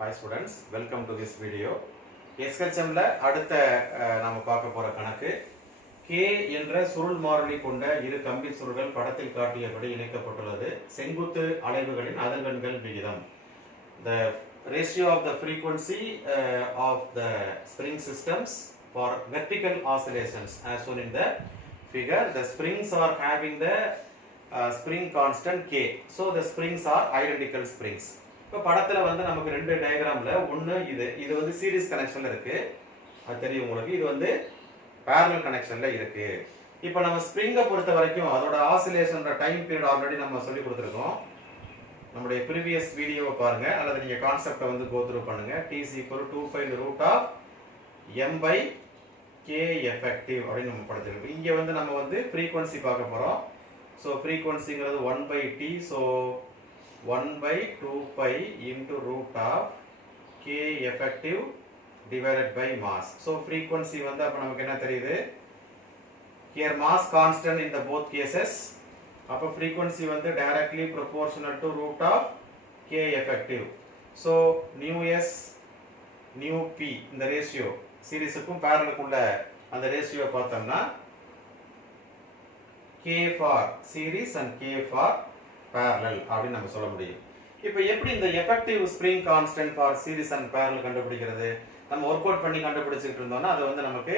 Hi students, welcome to this video. SHM ல அடுத்த நாம பார்க்க போற கணக்கு K என்ற சுருள் மாறிலி கொண்ட இரு கம்பி சுருள்கள் படத்தில் காட்டியபடி இணைக்கப்பட்டுள்ளது. செங்குத்து அலைவுகளின் அதிர்வெண்கள் விகிதம். The ratio of the frequency of the spring systems for vertical oscillations as shown in the figure. The springs are having the spring constant K. So the springs are identical springs. இப்போ படத்துல வந்து நமக்கு ரெண்டு டயகிராம்ல ஒன்னு இது வந்து series கனெக்ஷன்ல இருக்கு. அது தெரியும் உங்களுக்கு. இது வந்து parallel கனெக்ஷன்ல இருக்கு. இப்போ நம்ம ஸ்ப்ரிங்கை பொறுத்த வரைக்கும் அதோட ஆசிலேஷன்ற டைம் பீரியட் ஆல்ரெடி நம்ம சொல்லி கொடுத்துருக்கோம். நம்மளுடைய ப்ரீவியஸ் வீடியோவை பாருங்க அல்லது நீங்க கான்செப்டை வந்து கோ த்ரூ பண்ணுங்க. T is equal to 2 pi root of m by k effective அப்படின்னு நம்ம படிச்சிருக்கோம். இங்க வந்து நம்ம வந்து frequency பார்க்க போறோம். So frequencyங்கிறது 1 by t, so 1 by 2 pi into root of k effective divided by mass. So frequency வந்து அப்ப நமக்கு என்ன தெரியுது? Here mass constant in the both cases. அப்ப frequency வந்து directly proportional to root of k effective. So nu s nu p இந்த ratio சீரிஸுக்கும் parallelக்குள்ள அந்த ratio பார்த்தோம்னா k for series and k for parallel அப்படி நம்ம சொல்ல முடியும். இப்போ எப்படி இந்த effective spring constant for series and parallel கண்டுபிடிக்கிறது? நம்ம வொர்க் அவுட் பண்ணி கண்டுபிடிச்சிட்டு இருந்தோம்னா அது வந்து நமக்கு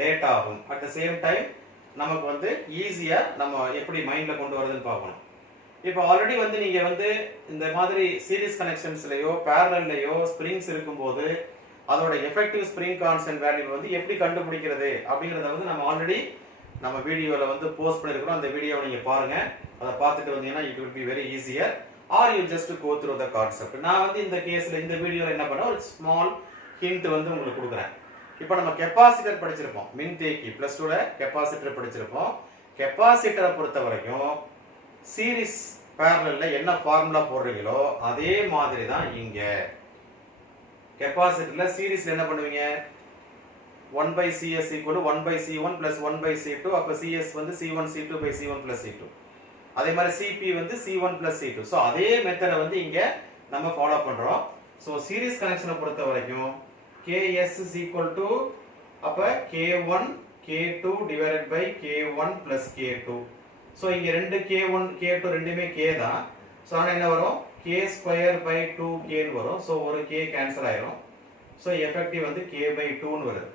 லேட் ஆகும். அட் தி சேம் டைம் நமக்கு வந்து ஈஸியா நம்ம எப்படி மைண்ட்ல கொண்டு வரதுன்னு பார்க்கணும். இப்போ ஆல்ரெடி வந்து நீங்க வந்து இந்த மாதிரி சீரிஸ் கனெக்ஷன்ஸ்லயோ parallelலயோ ஸ்ப்ரிங்ஸ் இருக்கும்போது அதோட effective spring constant வேல்யூ வந்து எப்படி கண்டுபிடிக்கிறது அப்படிங்கறத வந்து நம்ம ஆல்ரெடி நம்ம வீடியோல வந்து போஸ்ட் பண்ணிருக்கோம். அந்த வீடியோவை நீங்க பாருங்க. அதை பார்த்துட்டு வந்தீங்கன்னா it will be very easier or you just go through the concept. நான் வந்து இந்த கேஸ்ல இந்த வீடியோல என்ன பண்ணேன், ஒரு ஸ்மால் ஹிண்ட் வந்து உங்களுக்கு கொடுக்குறேன். இப்போ நம்ம கெபாசிட்டர் படிச்சிருப்போம், மின்தேக்கி +2 ல கெபாசிட்டர் படிச்சிருப்போம். கெபாசிட்டரை பொறுத்த வரைக்கும் சீரிஸ் parallelல என்ன ஃபார்முலா போடுறீங்களோ அதே மாதிரி தான் இங்க. கெபாசிட்டர்ல சீரிஸ்ல என்ன பண்ணுவீங்க, 1 by cs equal to 1 by c1 plus 1 by c2. அப்ப cs வந்து c1 c2 by c1 plus c2. அதே மாதிரி cp வந்து c1 plus c2. சோ அதே மெத்தட வந்து இங்க நம்ம ஃபாலோ பண்றோம். சோ சீரிஸ் கனெக்ஷனை பொறுத்த வரைக்கும் ks is equal to அப்ப k1 k2 divided by k1 plus k2. So இங்க ரெண்டு k1 k2 ரெண்டுமே k தான். சோ ஆனா என்ன வரும், k square by 2k ன்னு வரும். சோ ஒரு k கேன்சல் ஆயிரும். சோ எஃபெக்டிவ் வந்து k by 2 ன்னு வருது.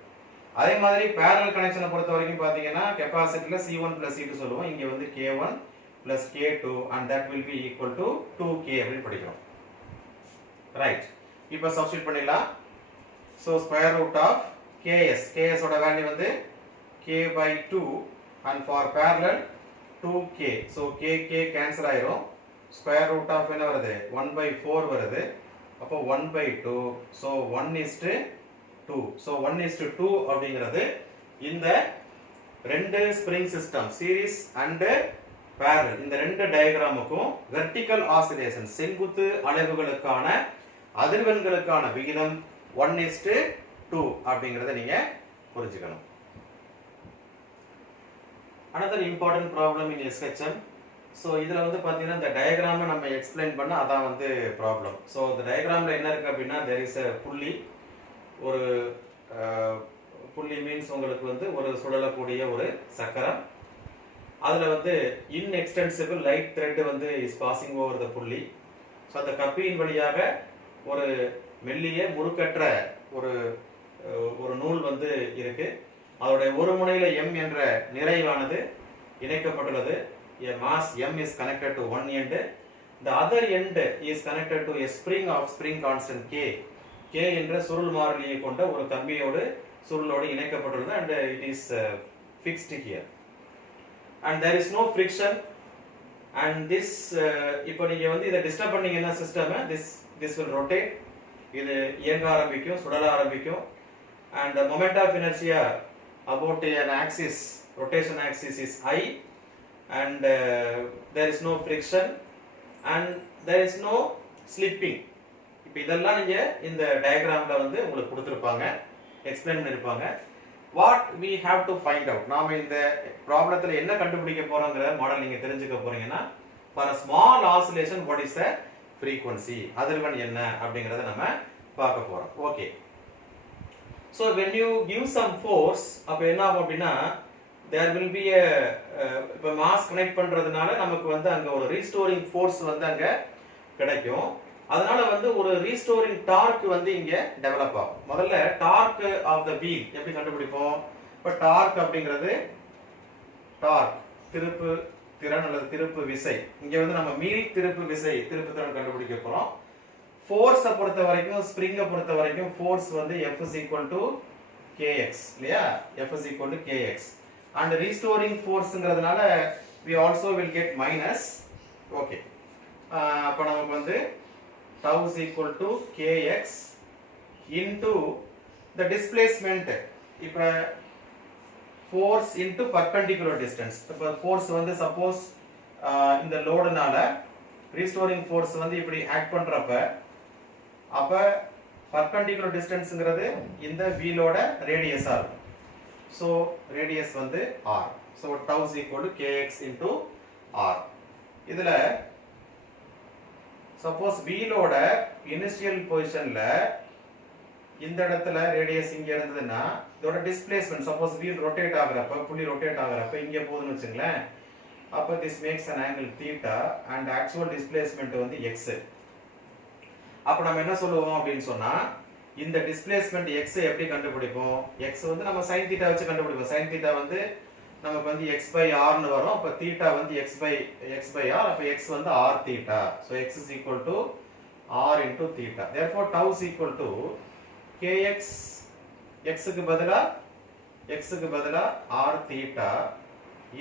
அதே மாதிரி parallel கனெக்ஷனை பொறுத்த வரைக்கும் பாத்தீங்கன்னா கெபாசிட்டர்ல c1 plus c2 சொல்லுவோம். இங்க வந்து k1 plus k2 and that will be equal to 2k அப்படி படிக்கிறோம். ரைட். இப்போ சப்ஸ்டிட்யூட் பண்ணிடலாம். So square root of ks ஓட வேல்யூ வந்து k by 2 and for parallel 2k. So k cancel ஆயிரும். ஸ்கொயர் ரூட் ஆஃப் என்ன வருது, 1 by 4 வருது. அப்போ 1 by 2. சோ 1:2. சோ 1:2 அப்படிங்கிறது இந்த ரெண்டு spring system series and parallel இந்த ரெண்டு டயகிராமுக்கும் வெர்டிகல் ஆசிலேஷன் செங்குத்து அலைவுகளுக்கான அதிர்வெண்களுக்கான விகிதம் 1:2 அப்படிங்கறத நீங்க புரிஞ்சுக்கணும். another important problem in SHM. So இதுல வந்து பாத்தீங்கன்னா இந்த டயகிராமை நம்ம எக்ஸ்பிளைன் பண்ண அதான் வந்து ப்ராப்ளம். சோ இந்த டயகிராம்ல என்ன இருக்கு அப்படின்னா there is a புள்ளி, ஒரு புள்ளி மீன்ஸ் உங்களுக்கு வந்து ஒரு சுழலக்கூடிய ஒரு சக்கரம். அதுல வந்து inextensible light thread வந்து is passing over the புள்ளி. சோ அந்த கப்பியின் வழியாக ஒரு மெல்லிய முறுக்கற்ற ஒரு நூல் வந்து இருக்கு. அதோட ஒரு முனையில m என்ற நிறைவானது இணைக்கப்பட்டுள்ளது. A mass m is connected to one end. The other end is connected to a spring of spring constant k. K என்ற சுருள் மாறிலியை கொண்ட ஒரு கம்பியோடு சுருளோடு இணைக்கப்பட்டுள்ளது and it is fixed here. And there is no friction and this இப்போ நீங்க வந்து இத டிஸ்டர்ப் பண்ணீங்கன்னா சிஸ்டம் this will rotate. இது இயங்க ஆரம்பிக்கும், சுழல ஆரம்பிக்கும். And the moment of inertia about an axis, rotation axis is I and there is no friction and there is no slipping. இப்போ இதெல்லாம் நீங்க இந்த டயகிராம்ல வந்து உங்களுக்கு கொடுத்திருப்பாங்க, எக்ஸ்பிளைன் பண்ணிருப்பாங்க. What we have to find out, நாம இந்த ப்ராப்ளத்துல என்ன கண்டுபிடிக்க போறோம்ங்கற மாடல் நீங்க தெரிஞ்சுக்க போறீங்கன்னா for a small oscillation what is the frequency, அதிர்வெண் என்ன அப்படிங்கறத நம்ம பார்க்க போறோம். Okay. So when you give some force, அப்ப என்ன ஆகும் அப்படின்னா there will be a இப்ப மாஸ் கனெக்ட் பண்றதுனால நமக்கு வந்து அங்க ஒரு ரீஸ்டோரிங் ஃபோர்ஸ் வந்து அங்க கிடைக்கும். அதனால வந்து ஒரு ரீஸ்டோரிங் டார்க் வந்து இங்க டெவலப் ஆகும். முதல்ல டார்க் ஆஃப் த வீல் எப்படி கண்டுபிடிப்போம்? இப்ப டார்க் அப்படிங்கிறது டார்க் திருப்பு திறன் அல்லது திருப்பு விசை. இங்க வந்து நம்ம மீள் திருப்பு விசை திருப்பு திறன் கண்டுபிடிக்க போறோம். ஃபோர்ஸை பொறுத்த வரைக்கும் ஸ்ப்ரிங்கை பொறுத்த வரைக்கும் ஃபோர்ஸ் வந்து F is equal to kx இல்லையா? F is equal to kx and restoring forceங்கிறதுனால we also will get minus. Okay, அப்போ நமக்கு வந்து tau is equal to kx into the displacement. இப்போ force into perpendicular distance. இப்போ force வந்து suppose இந்த லோடுனால restoring force வந்து இப்படி ஆக்ட் பண்றப்ப அப்ப perpendicular distanceங்கிறது இந்த வீலோட ரேடியஸா இருக்கும். So radius வந்து r. So tau is equal to kx into r. இதுல suppose வீலோட இனிஷியல் பொசிஷன்ல இந்த இடத்துல ரேடியஸ் இங்க இருந்ததுன்னா இதோட டிஸ்பிளேஸ்மென்ட் சப்போஸ் வீல் ரொட்டேட் ஆகுறப்ப புள்ளி ரொட்டேட் ஆகுறப்ப இங்க போகுதுன்னு வெச்சுங்களேன். அப்ப this makes an angle theta and actual displacement வந்து x. அப்ப நம்ம என்ன சொல்லுவோம் அப்படினு சொன்னா இந்த டிஸ்பிளேஸ்மென்ட் x எப்படி கண்டுபிடிப்போம்? x வந்து நம்ம sin θ வச்சு கண்டுபிடிப்போம். sin θ வந்து நமக்கு வந்து x/r னு வரும். அப்ப θ வந்து x/r. அப்ப x வந்து r θ. So x is equal to r into θ. Therefore tau is equal to kx x க்கு பதிலா r θ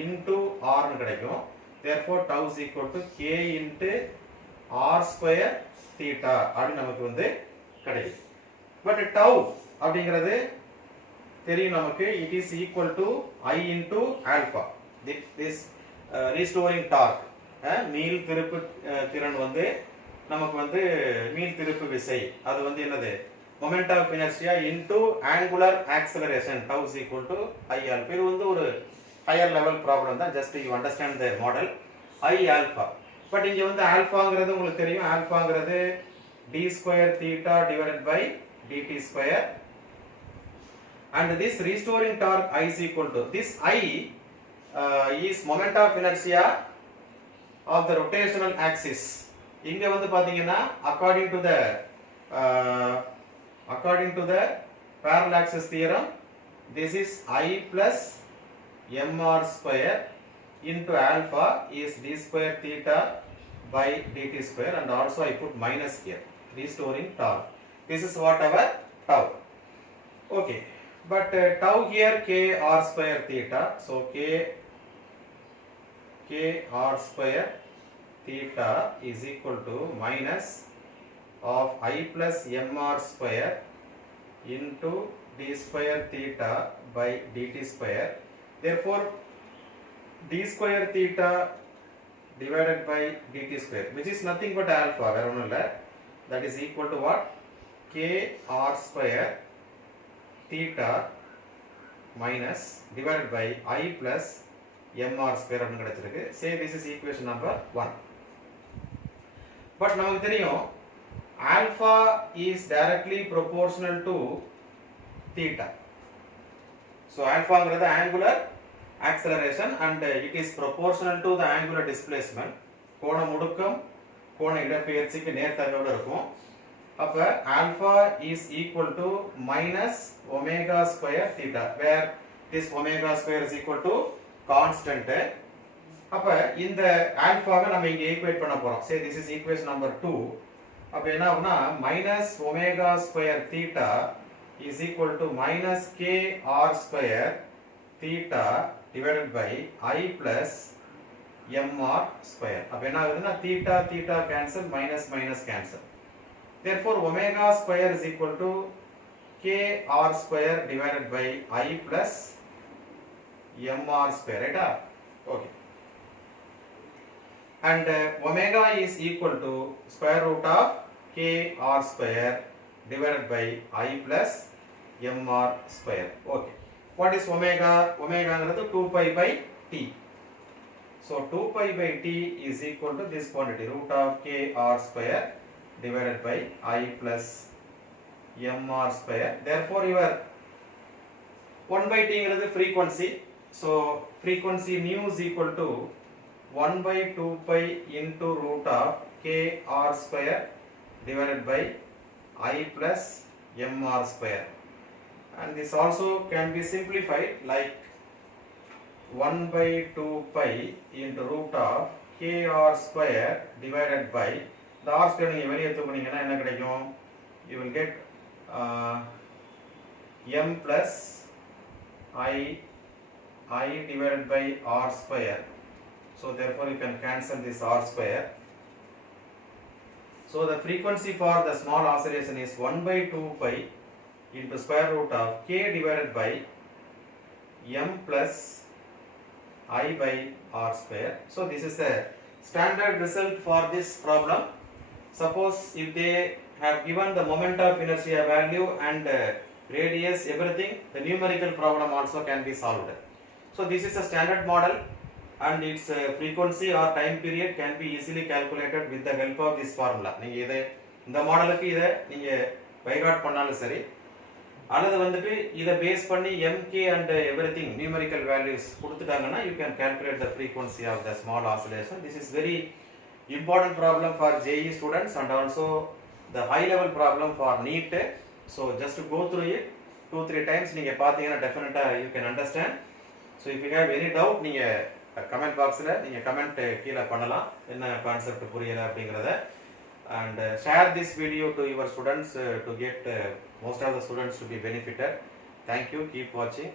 into r னு கிடைக்கும். Therefore tau is equal to k into r square theta அப்படி நமக்கு வந்து கிடைக்கும். பட் tau அப்படிங்கிறது தெரியும் நமக்கு, it is equal to I into alpha. This restoring torque மீள் திருப்பு திறன் வந்து நமக்கு வந்து மீள் திருப்பு விசை அது வந்து என்னது moment of inertia into angular acceleration tau is equal to I alpha. இது வந்து ஒரு higher level problem தான், just you understand the model I alpha. But இங்க வந்து ஆல்பாங்கிறது உங்களுக்கு தெரியும், ஆல்பாங்கிறது d square theta divided by dt square and this restoring torque I is equal to this I is moment of inertia of the rotational axis. இங்க வந்து பாத்தீங்கன்னா according to the parallel axis theorem this is I plus mr square into alpha is d square theta by dt square and also I put minus here restoring torque. This is whatever tau. Okay, but tau here k r square theta. So k r square theta is equal to minus of I plus mr square into d square theta by dt square. Therefore d square theta divided by dt square which is nothing but alpha வேற ஒண்ணும் இல்ல, that is equal to what? k r square theta minus divided by I plus mr square அப்படினு கிடைச்சிருக்கு. Say this is equation number 1. But நமக்கு தெரியும் alpha is directly proportional to theta. So alphaங்கிறது angular acceleration and it is proportional to the angular displacement. கோண முடுக்கம் கோண இடப்பெயர்ச்சிக்கு நேர்த்தகவோட இருக்கும். அப்ப alpha is equal to minus omega square theta where this omega square is equal to constant. அப்ப இந்த ஆல்பாவை நம்ம இங்க ஈக்குவேட் பண்ண போறோம். Say this is equation number 2. அப்ப என்ன ஆகும்னா minus omega square theta is equal to minus k r square theta divided by I plus mr square. அப்ப என்ன ஆகுதுன்னா theta cancel, minus cancel. Therefore omega square is equal to k r square divided by I plus mr square, right? Okay. And omega is equal to square root of k r square divided by I plus mr square. Okay. What is omega? Omega is 2 pi by t. So 2 pi by t is equal to this quantity root of k r square divided by I plus mr square. Therefore your 1 by t is the frequency. So frequency mu is equal to 1 by 2 pi into root of k r square divided by I plus mr square. And this also can be simplified like 1 by 2 pi into root of k r square divided by the r square நீங்க வெளிய எடுத்துக்கிட்டீங்கன்னா என்ன கிடைக்கும்? You will get m plus I divided by r square. So therefore you can cancel this r square. So the frequency for the small oscillation is 1 by 2 pi into square root of k divided by m plus I by r square. So this is the standard result for this problem. Suppose if they have given the moment of inertia value and radius, everything, the numerical problem also can be solved. So this is a standard model and its frequency or time period can be easily calculated with the help of this formula. நீங்க இதை இந்த மாடலுக்கு இதை நீங்க boycott பண்ணாலும் சரி, அல்லது வந்துட்டு இதை பேஸ் பண்ணி mk and everything numerical values கொடுத்துட்டாங்கன்னா you can calculate the frequency of the small oscillation. This is very important problem for JEE students and also the high level problem for NEET. So just to go through it 2-3 times நீங்க பாத்தீங்கன்னா definitely you can understand. So if you have any doubt நீங்க comment boxல நீங்க comment கீழ பண்ணலாம், என்ன concept புரியல அப்படிங்கறத. And share this video to your students to get most of the students to be benefited. Thank you, keep watching.